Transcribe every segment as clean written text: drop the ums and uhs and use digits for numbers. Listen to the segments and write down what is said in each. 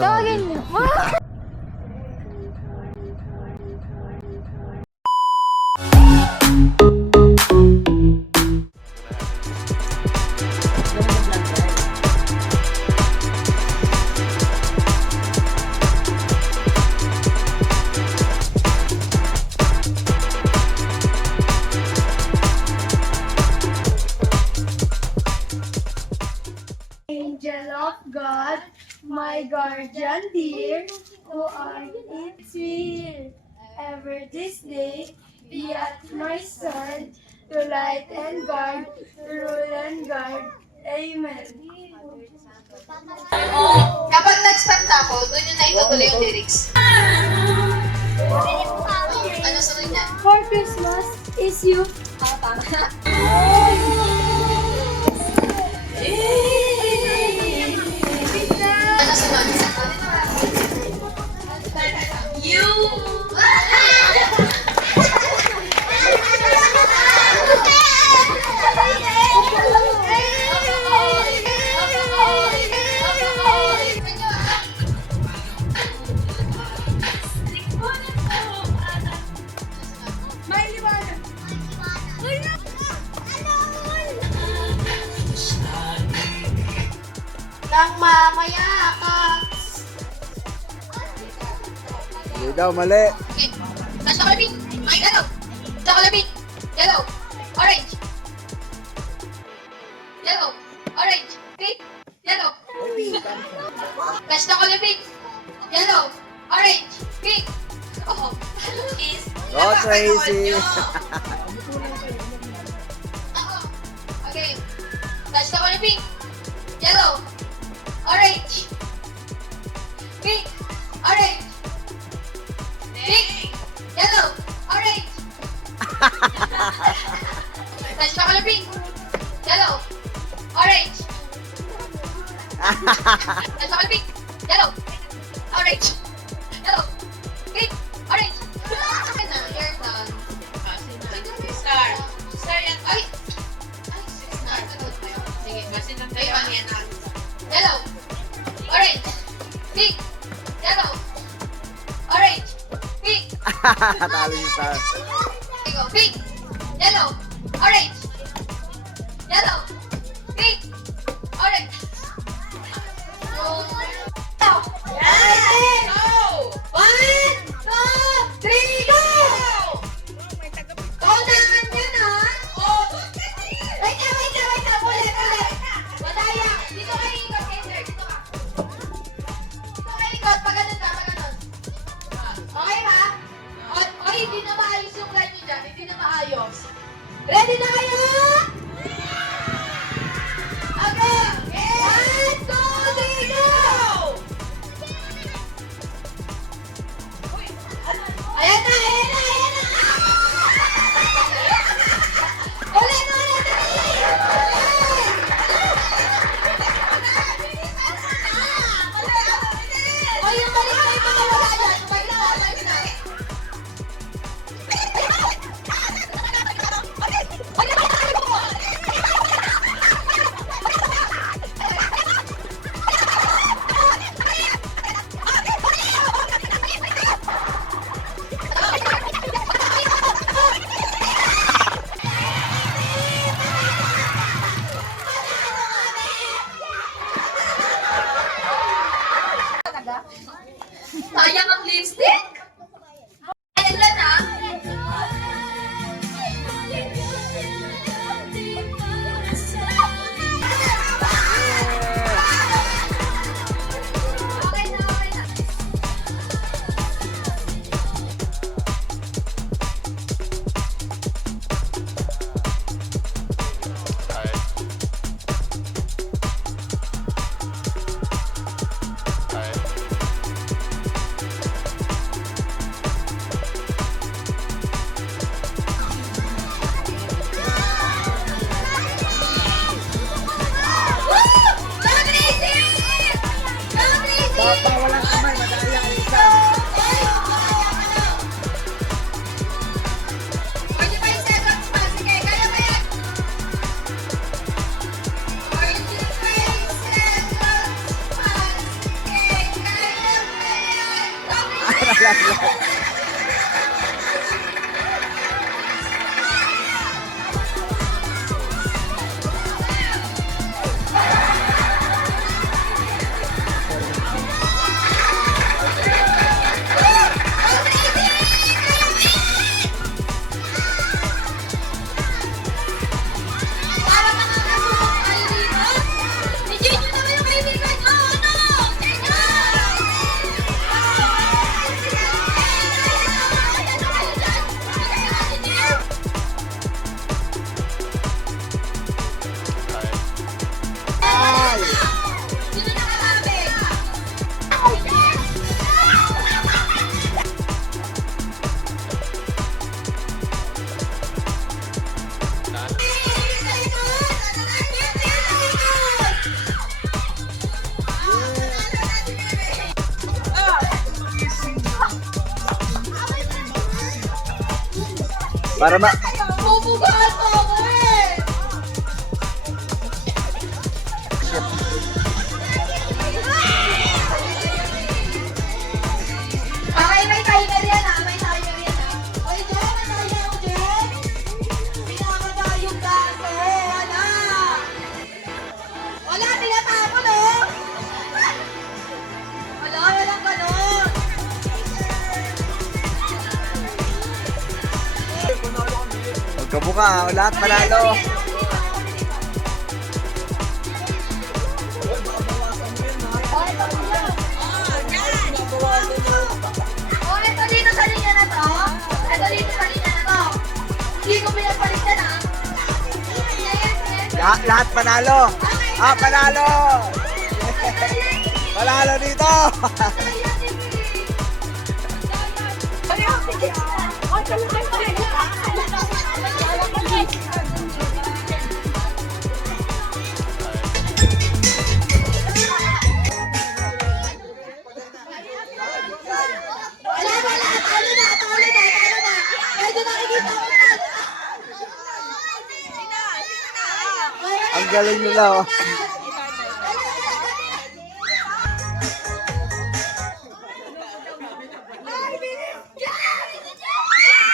Tawagin niyo. Angel of God, my guardian dear, who art in its will, ever this day be at my side, to light and guard, to rule and guard. Amen. Kapag nag-start ako, doon yun na itutuloy yung lyrics. Ano sunod niya? For Christmas is you. Tama. Ano sunod? You! Nang mamaya ka. Hindi daw, mali. Okay. Basta ko labing. Ay, yellow. Basta ko labing. Yellow. Orange. Yellow. Orange. Pink. Yellow. Basta ko labing. Yellow. Orange. Pink. Oh. Is. Go, Tracy. Okay. Basta ko labing. Yellow. Orange. Pink. Orange. Pink. Yellow. Orange. Touch pa ko ng pink. Yellow. Orange. Touch pa ko ng pink. Yellow. Orange. Yellow. Pink. Orange. Okay na. You're done. Star. Star yan. Ay. Ay, star. Sige. Kayo ang yan. Yellow. Orange. Pink. Yellow. Orange. Pink. Talo si Star. Go. Pink. Yellow. Orange. Yellow. Pink. Orange. Go. Yes! Go! 1, 2, 3, go! Paunahan yan, ha? Oh! Wait na. Ulit. Madaya. Dito kayo ikot, Ender. Dito ka. Dito kayo ikot. Pag ganun. Okay, ha? O, hindi na maayos yung line nyo dyan. Hindi na maayos. Ready na kayo? Okay. 1, 2, 3, go! Ayan na. Ulit. O, yung balik na yung mga wala dyan. Balik na. Para makakasuot kayo dito. Bigyan nyo naman yung kaibigan nyo. Ano? Ay! Sino nakalabi? Para ma... Bubugaan mo ako eh! Okay, may timer yan ah. May timer yan ah. Oy, Jen, may timer ako, Jen. Pinakatayong dati. Wala. Wala, tinatapon oh. Wala, walang ganon. Magkabuka, lahat panalo. Oh, ito dito sa linya na to. Ito dito sa linya na to. Hindi ko pinapalit yan ah. Lahat panalo. Ah, panalo. Panalo dito. Wala, wala. Talo na, talo na, talo na. Medyo nakikita ko na. Ang galing nila, oh.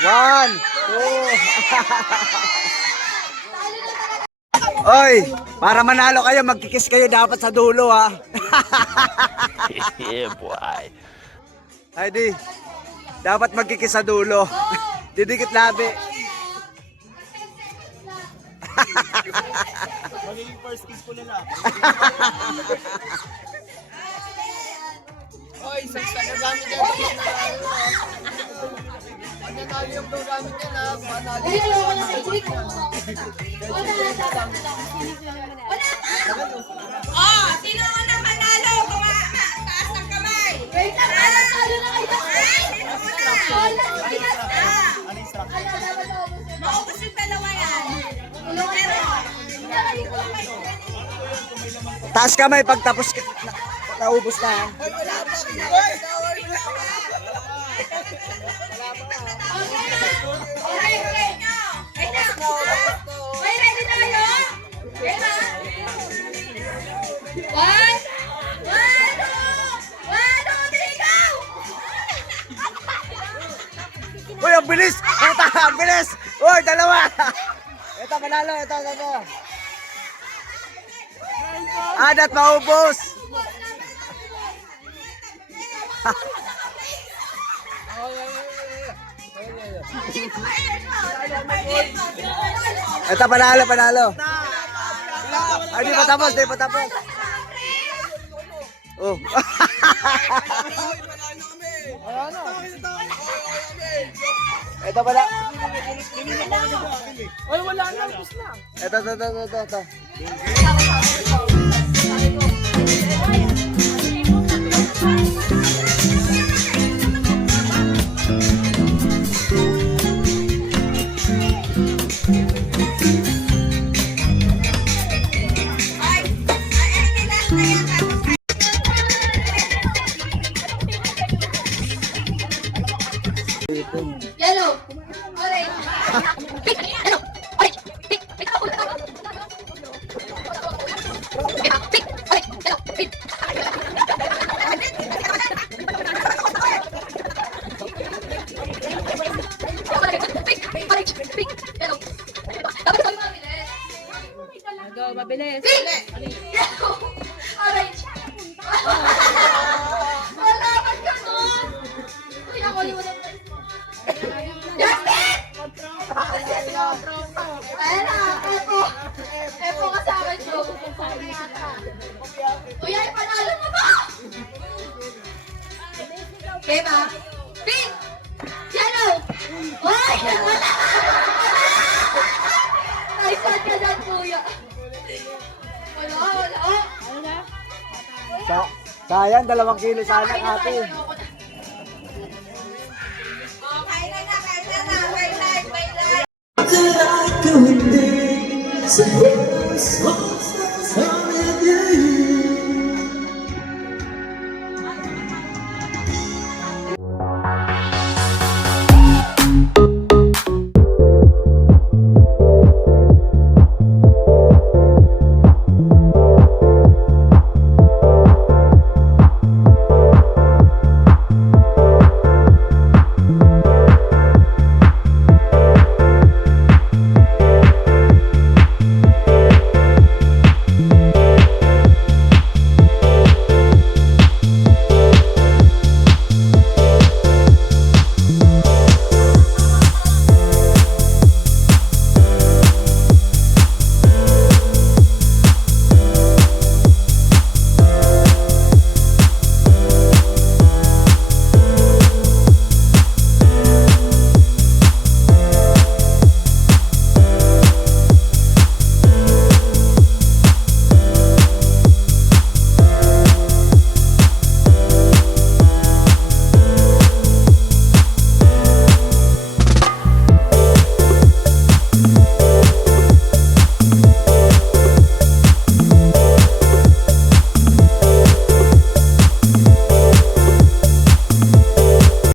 One, two. Oy, para manalo kayo, magkikis kayo dapat sa dulo, ha. Yeah, boy. Heidi, dapat magkikis sa dulo. Didikit labi. Magiging first kiss ko nila. Oy, sex na gamit yan. Ang nanalo yung gamit yan ha. Manalo. Oh, sino ang namanalo? Taas ng kamay. Wait lang, talo na kayo. Sino una? Bigas na. Ano yung structure? Maubos yung dalawa yan. Taas kamay pagtapos naubos na. Ha? Okay, okay. Wait na. Okay, ready na kayo? Okay na? One, two, three, go! Uy, ang bilis! Puta, ang bilis! Uy, dalawa! Ito, panalo. Ito. Adat maubos! Ito, panalo. Ay, di pa tapos. Oh. Ito pala. Oy, wala na. Tapos na. Ito. Yellow. Orange. Pink. Yellow. Orange. Pink. Pink. Pink. Orange. Yellow. Pink. mabilis. Orange. Wala, ba't ganun? Uy, nakalimutan ko. Justin! Ayan na, Epo. Epo kasama ito. Uy, ay, panalo mo ba? Okay ba? Pink! Yellow! Uy! Wala! Nice one ka dyan, kuya. Wala. Sayang, 2 kilo sana ate. Wait lang. Sa puso